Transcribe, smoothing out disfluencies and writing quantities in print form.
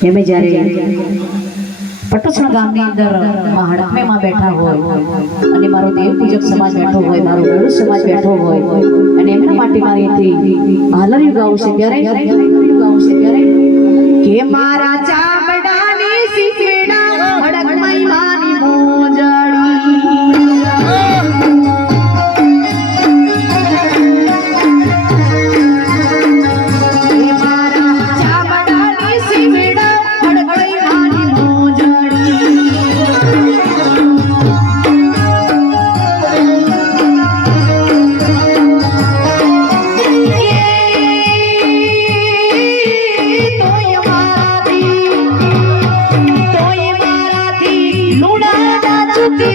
એમે જ્યારે પટોસણ ગામની અંદર હડકમેમાં બેઠા હોય અને મારો દેવ પૂજક સમાજ બેઠો હોય, મારો ગુરુ સમાજ બેઠો હોય અને એમના માટે મારે હાલરિયું ગાવું છે ત્યારે કે મારા ચામડાની સીકડા હડકમઈ માની મોજડી Tutti